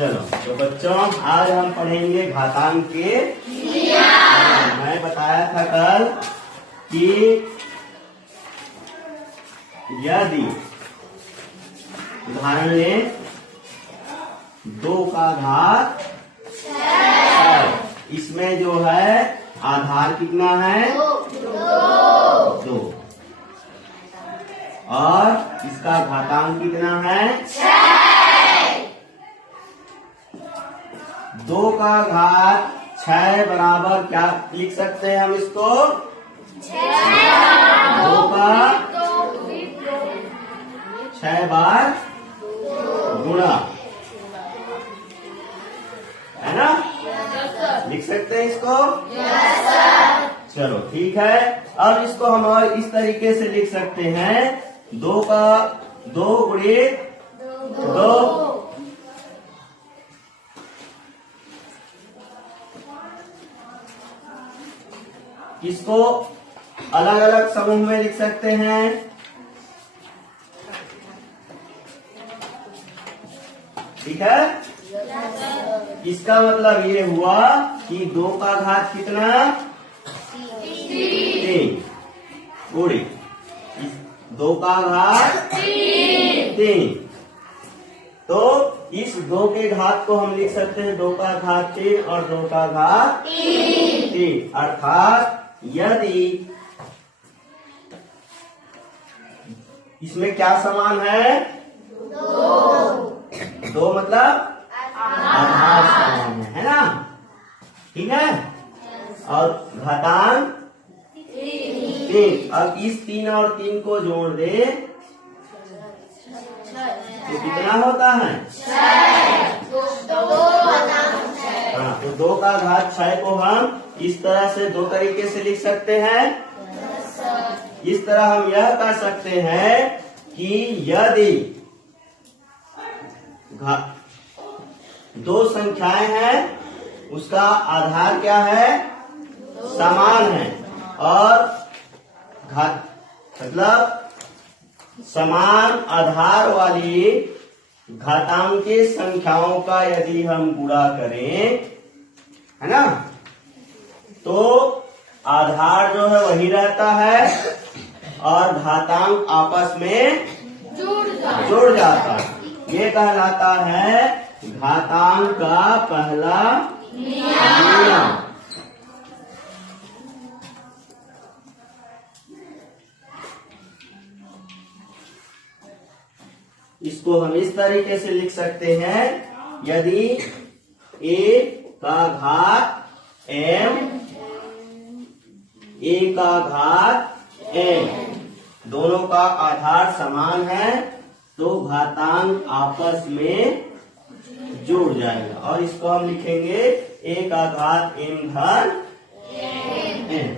चलो तो बच्चों आज हम पढ़ेंगे घातांक के नियम। मैं बताया था कल कि यदि उदाहरण लें 2 का घात 6, इसमें जो है आधार कितना है 2 और इसका घातांक कितना है 2 का घात 6 बराबर क्या लिख सकते हैं हम इसको 2 का 6 बार गुणा, है ना? लिख सकते हैं इसको? चलो ठीक है। अब इसको हम और इस तरीके से लिख सकते हैं 2 का 2 गुणित 2, इसको अलग अलग समूह में लिख सकते हैं। ठीक है, इसका मतलब ये हुआ कि 2 का घात कितना 3 गुणे 2 का घात 3, तो इस 2 के घात को हम लिख सकते हैं 2 का घात 3 और 2 का घात 3, अर्थात यदि इसमें क्या समान है 2 मतलब आधार समान है ना? ठीक है, और घातांक 3। अब इस 3 और 3 को जोड़ दे तो कितना होता है हाँ, तो 2 का घात 6 को हम इस तरह से 2 तरीके से लिख सकते हैं। इस तरह हम यह कह सकते हैं कि यदि 2 संख्याएं हैं उसका आधार क्या है समान है, और घात मतलब समान आधार वाली घातांकीय संख्याओं का यदि हम गुणा करें, है ना, तो आधार जो है वही रहता है और घातांक आपस में जुड़ जाता है। ये कहलाता है घातांक का पहला नियम। इसको हम इस तरीके से लिख सकते हैं, यदि a का घात m a का घात n दोनों का आधार समान है तो घातांक आपस में जुड़ जाएगा, और इसको हम लिखेंगे a का घात m धन n।